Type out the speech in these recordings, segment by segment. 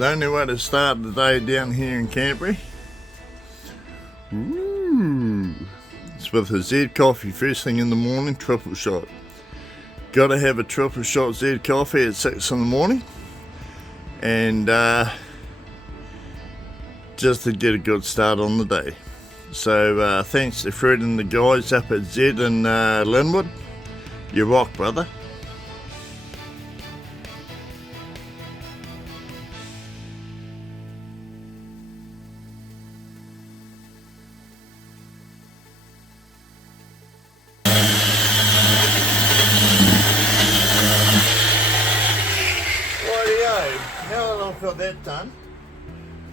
The only way to start the day down here in Canterbury. It's with a Z coffee first thing in the morning, triple shot. Gotta have a triple shot Z coffee at 6 in the morning. And just to get a good start on the day. So thanks to Fred and the guys up at Z in Linwood. You rock, brother. Now that I've got that done,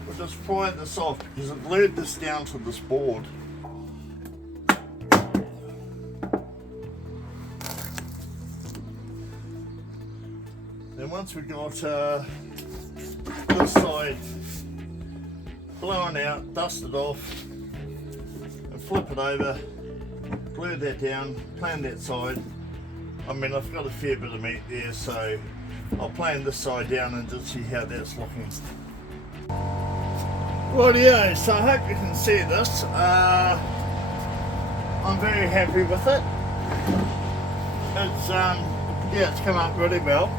we'll just pry this off because I've glued this down to this board. Then once we've got this side blown out, dusted off, and flip it over, glue that down, plan that side. I mean, I've got a fair bit of meat there, so I'll plan this side down and just see how that's looking. Rightio, so I hope you can see this. I'm very happy with it. It's come up really well.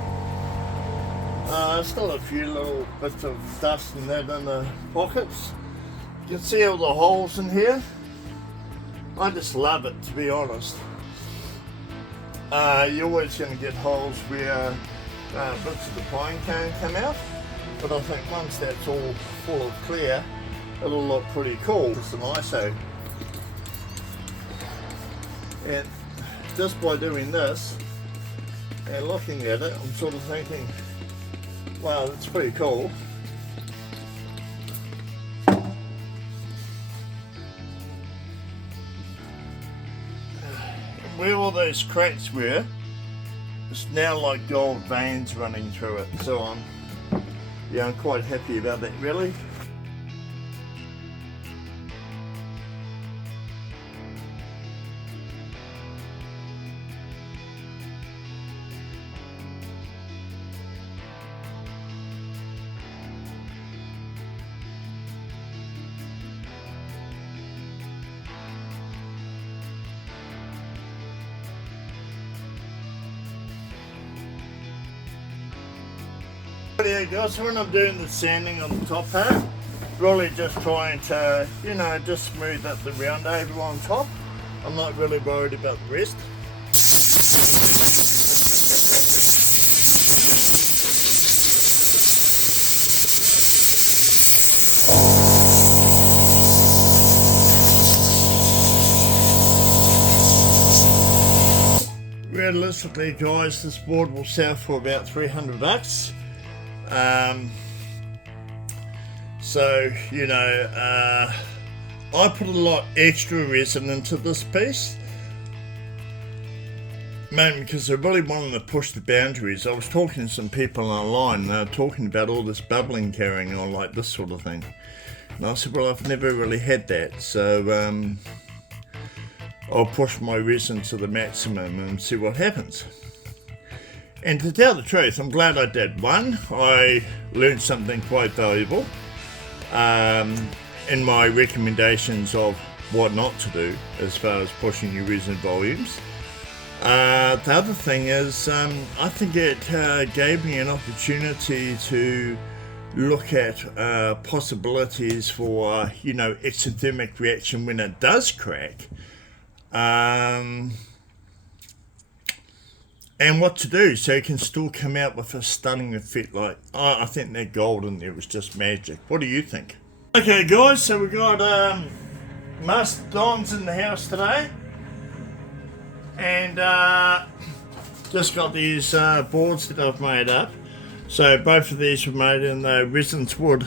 Still a few little bits of dust and that in the pockets. You can see all the holes in here. I just love it, to be honest. You're always going to get holes where bits of the pine cone come out, but I think once that's all full of clear, it'll look pretty cool. It's an ISO, and just by doing this and looking at it, I'm sort of thinking, wow, that's pretty cool. Where all those cracks were, it's now like gold veins running through it, so I'm quite happy about that, really. Yeah, guys, when I'm doing the sanding on the top part, really just trying to, just smooth up the round over on top. I'm not really worried about the rest. Realistically, guys, this board will sell for about $300. I put a lot extra resin into this piece, mainly because I really wanted to push the boundaries. I was talking to some people online, and they were talking about all this bubbling carrying on, like this sort of thing. And I said, well, I've never really had that, so I'll push my resin to the maximum and see what happens. And to tell the truth, I'm glad I did. One, I learned something quite valuable in my recommendations of what not to do as far as pushing your resin volumes. The other thing is, I think it gave me an opportunity to look at possibilities for, exothermic reaction when it does crack. And what to do so you can still come out with a stunning effect. Like, I think that gold in there was just magic. What do you think? Okay, guys, so we got Mastodons in the house today, and just got these boards that I've made up. So both of these were made in the resin's wood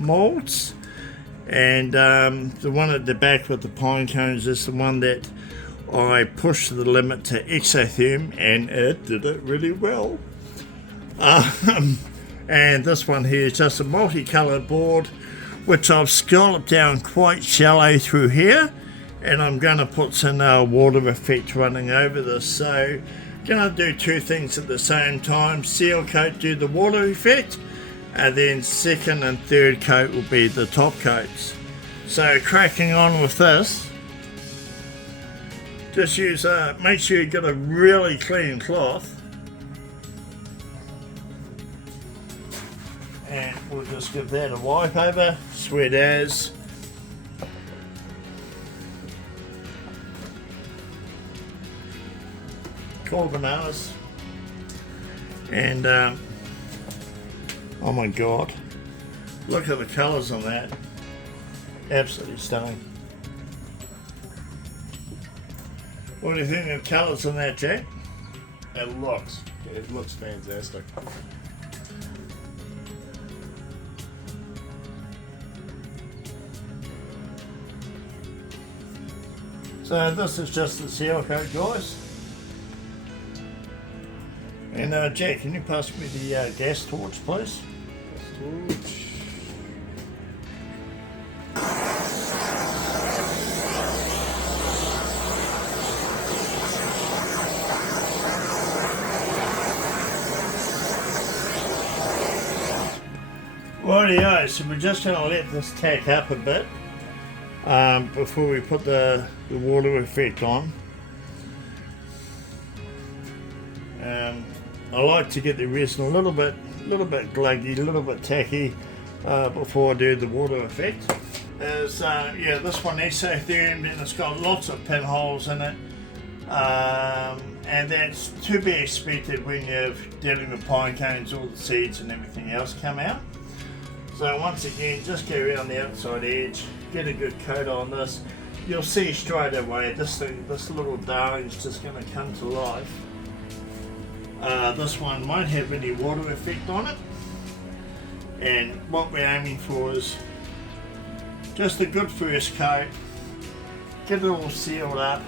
molds, and the one at the back with the pine cones is the one that I pushed to the limit to exotherm, and it did it really well. And this one here is just a multicoloured board, which I've scalloped down quite shallow through here, and I'm going to put some water effect running over this. So going to do two things at the same time: seal coat, do the water effect, and then second and third coat will be the top coats. So cracking on with this, just use make sure you get a really clean cloth, and we'll just give that a wipe over, sweet as. Core bananas, and oh my god, look at the colours on that, absolutely stunning. What do you think of the colours on that, Jack? It looks fantastic. So this is just the seal coat, guys. And Jack, can you pass me the gas torch, please? Torch. Rightio, so we're just going to let this tack up a bit before we put the water effect on. I like to get the resin a little bit gluggy, a little bit tacky before I do the water effect. Yeah, this one exotherm, and it's got lots of pinholes in it, and that's to be expected when you're dealing with pine cones. All the seeds and everything else come out. So once again, just go around the outside edge, get a good coat on this. You'll see straight away this little darling's just going to come to life. This one won't have any water effect on it, and what we're aiming for is just a good first coat, get it all sealed up,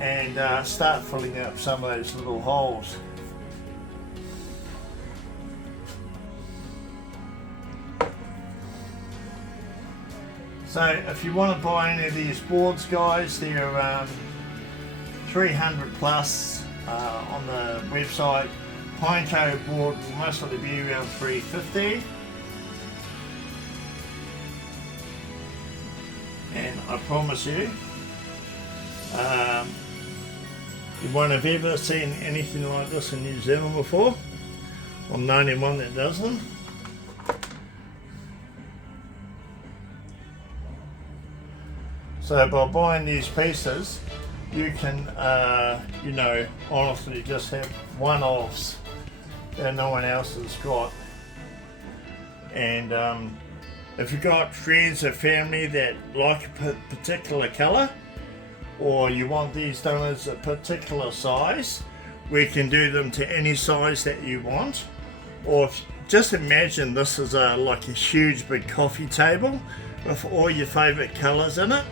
and start filling up some of those little holes. So if you want to buy any of these boards, guys, they're 300 plus on the website. Pineco board will most likely be around 350, and I promise you, you won't have ever seen anything like this in New Zealand before. I'm the only one that does them. So by buying these pieces, you can, you know, honestly just have one-offs that no one else has got. And if you've got friends or family that like a particular colour, or you want these done as a particular size, we can do them to any size that you want. Or just imagine this is like a huge big coffee table with all your favourite colours in it.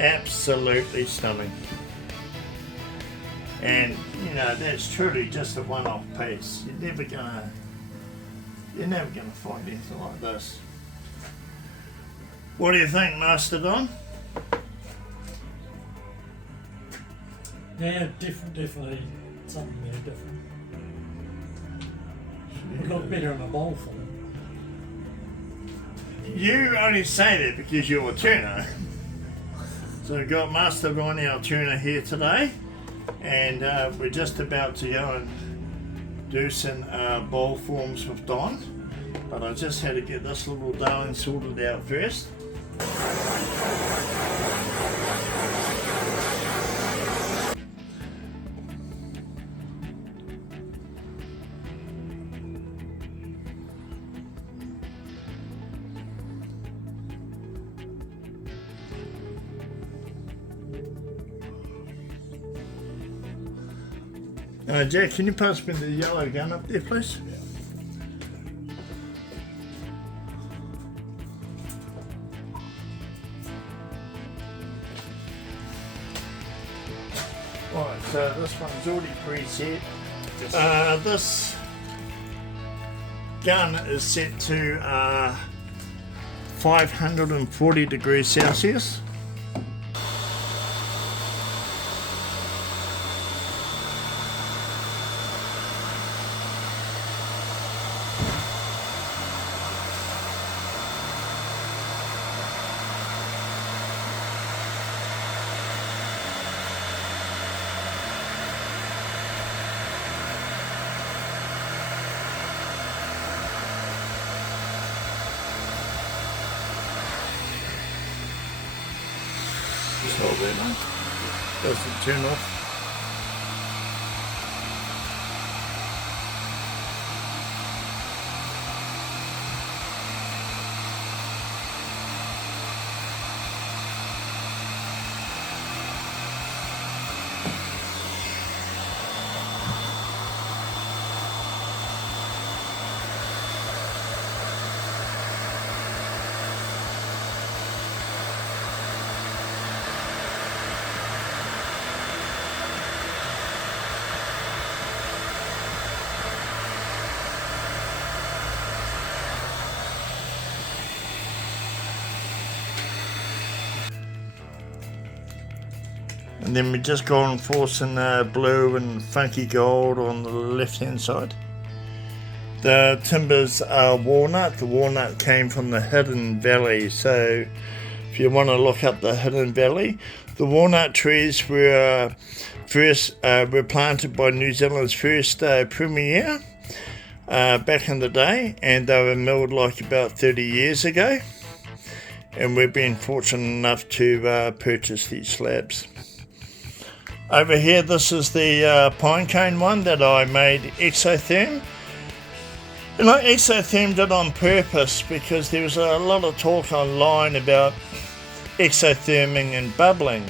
Absolutely stunning. And you know, that's truly just a one-off piece. You're never gonna find anything like this. What do you think, Master Don? Yeah, definitely something there different. Would look better in a bowl full. You only say that because you're a tuner. So we've got Master Don, our tuner, here today, and we're just about to go and do some bowl forms with Don, but I just had to get this little darling sorted out first. Jack, can you pass me the yellow gun up there, please? Right, so this one's already preset. This gun is set to 540 degrees Celsius. missile there, no? Doesn't turn off. And then we just go on forcing blue and funky gold on the left hand side. The timbers are walnut. The walnut came from the Hidden Valley, so if you want to look up the Hidden Valley, the walnut trees were planted by New Zealand's first premier back in the day, and they were milled like about 30 years ago, and we've been fortunate enough to purchase these slabs. Over here, this is the pine cone one that I made exotherm. And I exothermed it on purpose because there was a lot of talk online about exotherming and bubbling.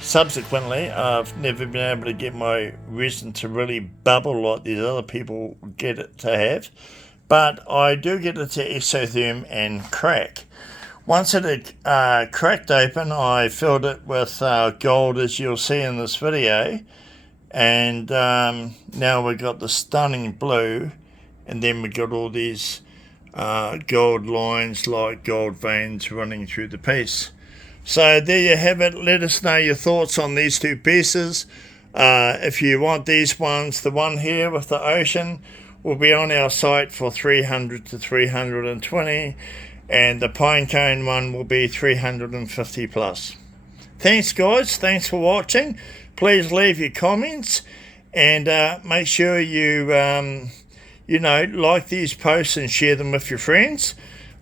Subsequently, I've never been able to get my resin to really bubble like these other people get it to have. But I do get it to exotherm and crack. Once it had cracked open, I filled it with gold, as you'll see in this video, and now we've got the stunning blue, and then we've got all these gold lines like gold veins running through the piece. So there you have it. Let us know your thoughts on these two pieces. If you want these ones, the one here with the ocean will be on our site for 300 to 320. And the pine cone one will be 350 plus. Thanks guys, thanks for watching. Please leave your comments and make sure you like these posts and share them with your friends.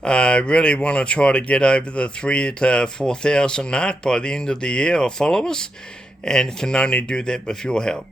I really want to try to get over the 3,000 to 4,000 mark by the end of the year of followers, and can only do that with your help.